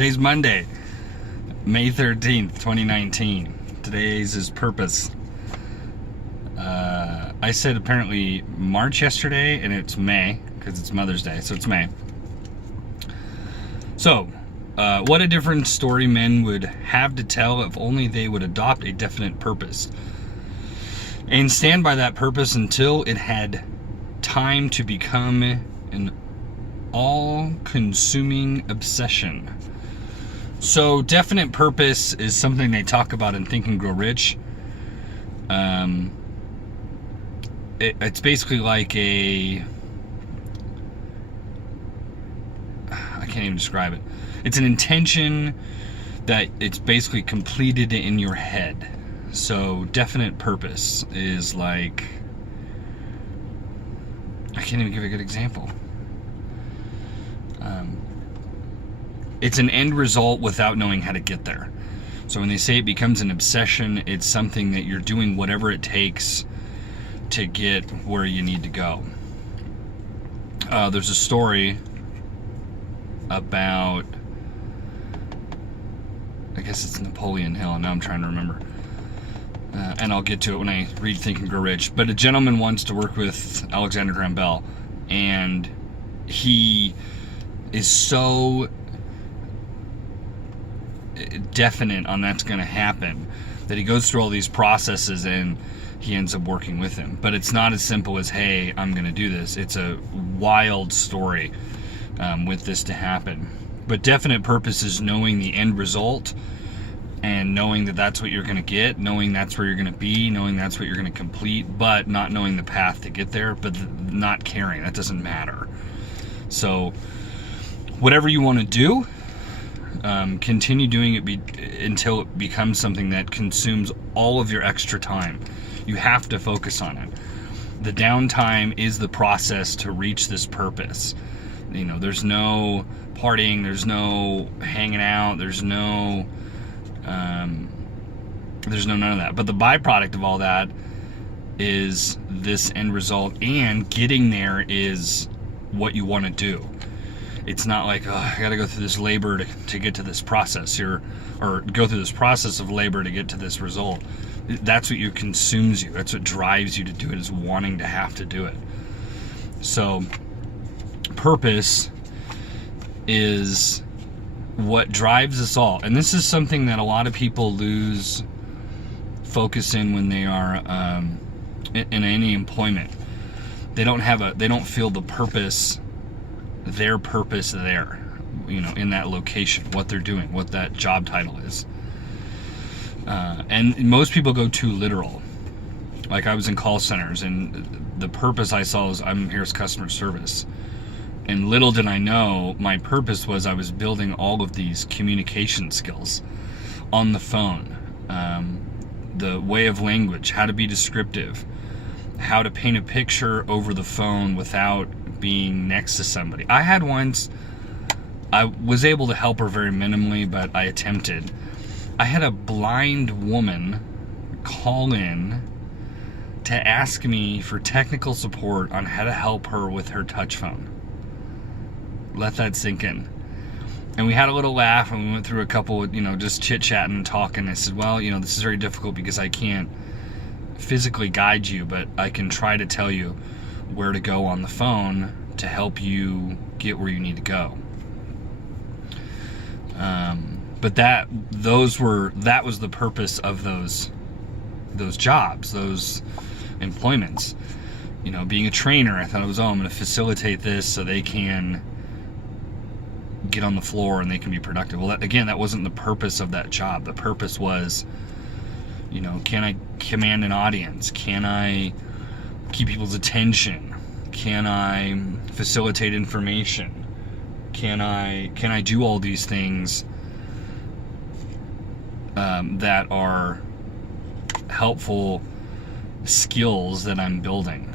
Today's Monday, May 13th, 2019. Today's is purpose. I said apparently March yesterday, and it's May, because it's Mother's Day, so it's May. So, what a different story men would have to tell if only they would adopt a definite purpose and stand by that purpose until it had time to become an all-consuming obsession. So definite purpose is something they talk about in Think and Grow Rich. It's basically like I can't even describe it. It's an intention that it's basically completed in your head. So definite purpose is like, I can't even give a good example. It's an end result without knowing how to get there. So when they say it becomes an obsession, it's something that you're doing whatever it takes to get where you need to go. There's a story about, I guess it's Napoleon Hill, and now I'm trying to remember. And I'll get to it when I read Think and Grow Rich. But a gentleman wants to work with Alexander Graham Bell, and he is so definite on that's going to happen that he goes through all these processes and he ends up working with him. But it's not as simple as, hey, I'm going to do this. It's a wild story with this to happen. But definite purpose is knowing the end result and knowing that that's what you're going to get, knowing that's where you're going to be, knowing that's what you're going to complete, but not knowing the path to get there, but not caring. That doesn't matter. So whatever you want to do, continue doing it until it becomes something that consumes all of your extra time. You have to focus on it. The downtime is the process to reach this purpose. You know, there's no partying, there's no hanging out, there's no none of that. But the byproduct of all that is this end result, and getting there is what you want to do. It's not like, oh, I got to go through this labor to get to this process, or go through this process of labor to get to this result. That's what consumes you. That's what drives you to do it, is wanting to have to do it. So purpose is what drives us all. And this is something that a lot of people lose focus in when they are in any employment. They don't feel the purpose, their purpose there, in that location, what they're doing, what that job title is. And most people go too literal. Like, I was in call centers, and the purpose I saw was, I'm here as customer service. And little did I know, my purpose was I was building all of these communication skills on the phone, the way of language, how to be descriptive, how to paint a picture over the phone without being next to somebody. I had once, I was able to help her very minimally, but I attempted. I had a blind woman call in to ask me for technical support on how to help her with her touch phone. Let that sink in. And we had a little laugh, and we went through a couple, just chit-chatting and talking. I said, well, this is very difficult because I can't physically guide you, but I can try to tell you where to go on the phone to help you get where you need to go. But that was the purpose of those jobs, those employments. Being a trainer, I thought it was, I'm going to facilitate this so they can get on the floor and they can be productive. Well, that wasn't the purpose of that job. The purpose was, can I command an audience? Can I keep people's attention? Can I facilitate information? Can I do all these things that are helpful skills that I'm building?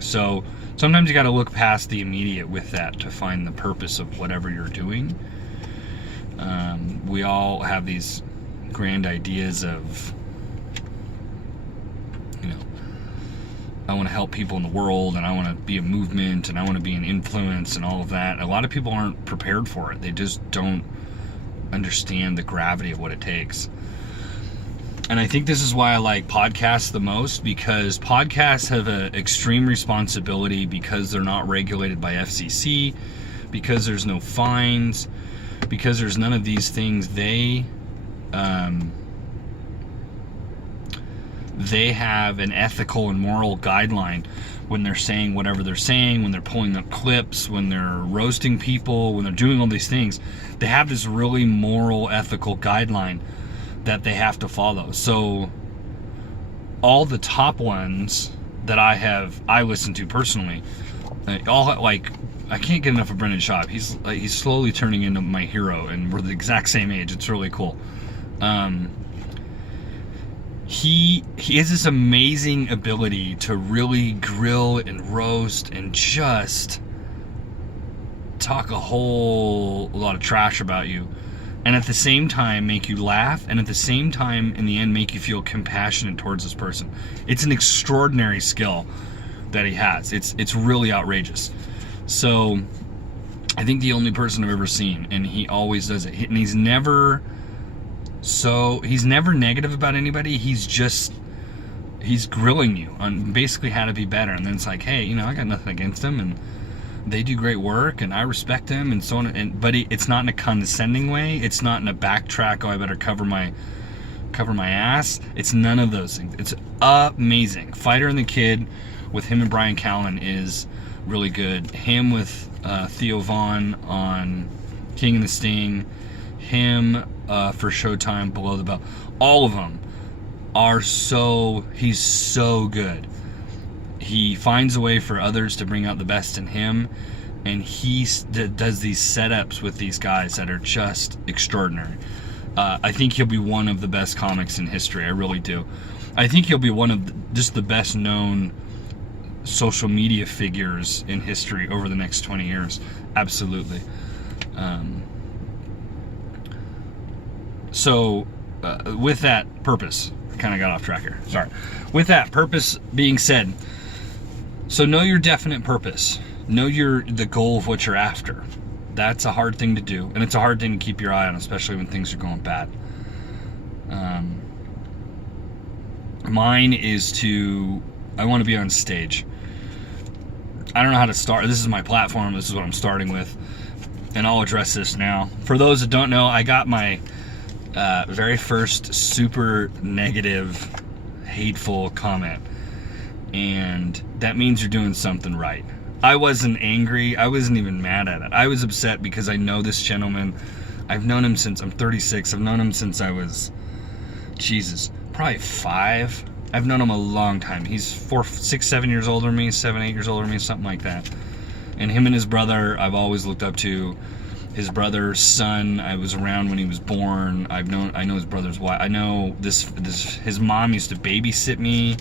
So sometimes you got to look past the immediate with that to find the purpose of whatever you're doing. We all have these grand ideas of, I want to help people in the world, and I want to be a movement, and I want to be an influence, and all of that. A lot of people aren't prepared for it. They just don't understand the gravity of what it takes. And I think this is why I like podcasts the most, because podcasts have an extreme responsibility because they're not regulated by FCC, because there's no fines, because there's none of these things. They have an ethical and moral guideline when they're saying whatever they're saying, when they're pulling up clips, when they're roasting people, when they're doing all these things. They have this really moral, ethical guideline that they have to follow. So all the top ones that I listen to personally, all like, I can't get enough of Brendan Schaub. He's slowly turning into my hero, and we're the exact same age. It's really cool. He has this amazing ability to really grill and roast and just talk a whole lot of trash about you, and at the same time make you laugh, and at the same time in the end make you feel compassionate towards this person. It's an extraordinary skill that he has. It's really outrageous. So I think the only person I've ever seen, and he always does it, and he's never negative about anybody. He's grilling you on basically how to be better, and then it's like, hey, I got nothing against them, and they do great work, and I respect them, and so on. But it's not in a condescending way. It's not in a backtrack, oh, I better cover my ass. It's none of those things. It's amazing. Fighter and the Kid with him and Brian Callen is really good. Him with Theo Vaughn on King and the Sting. Him for Showtime, Below the Belt. All of them he's so good. He finds a way for others to bring out the best in him, and he does these setups with these guys that are just extraordinary. I think he'll be one of the best comics in history. I really do. I think he'll be one of just the best known social media figures in history over the next 20 years. Absolutely. So with that purpose, I kind of got off track here. Sorry. With that purpose being said, so know your definite purpose. Know the goal of what you're after. That's a hard thing to do, and it's a hard thing to keep your eye on, especially when things are going bad. Mine is I want to be on stage. I don't know how to start. This is my platform. This is what I'm starting with, and I'll address this now. For those that don't know, I got my very first super negative, hateful comment, and that means you're doing something right. I wasn't angry. I wasn't even mad at it. I was upset because I know this gentleman. I've known him since I'm 36. I've known him since I was, probably 5. I've known him a long time. He's 4, 6, 7 years older than me, 7, 8 years older than me, something like that. And him and his brother, I've always looked up to. His brother's son, I was around when he was born. I know his brother's wife. I know his mom used to babysit me.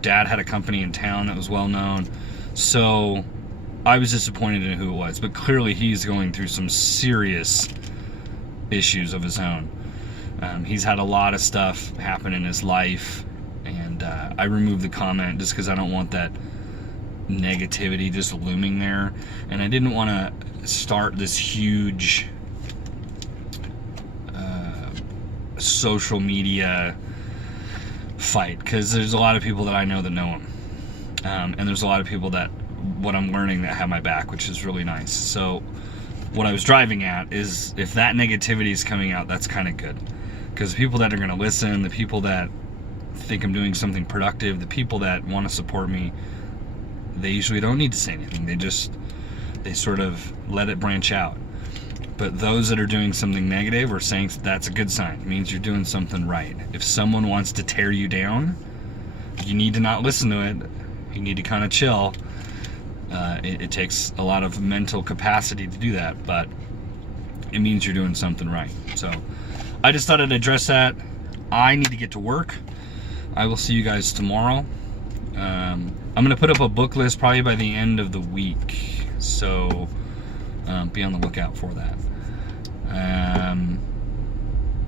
Dad had a company in town that was well known. So I was disappointed in who it was, but clearly he's going through some serious issues of his own. He's had a lot of stuff happen in his life, and I removed the comment just because I don't want that negativity just looming there, and I didn't want to start this huge social media fight, because there's a lot of people that I know that know him, and there's a lot of people that what I'm learning that have my back, which is really nice. So what I was driving at is, if that negativity is coming out, that's kind of good, because the people that are going to listen, the people that think I'm doing something productive, the people that want to support me, they usually don't need to say anything. They sort of let it branch out. But those that are doing something negative or saying that's a good sign, it means you're doing something right. If someone wants to tear you down, you need to not listen to it. You need to kind of chill. It takes a lot of mental capacity to do that, but it means you're doing something right. So I just thought I'd address that. I need to get to work. I will see you guys tomorrow. I'm going to put up a book list probably by the end of the week, so be on the lookout for that.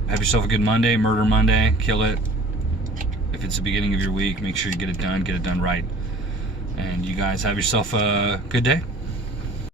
Have yourself a good Monday, Murder Monday, kill it. If it's the beginning of your week, make sure you get it done right. And you guys have yourself a good day.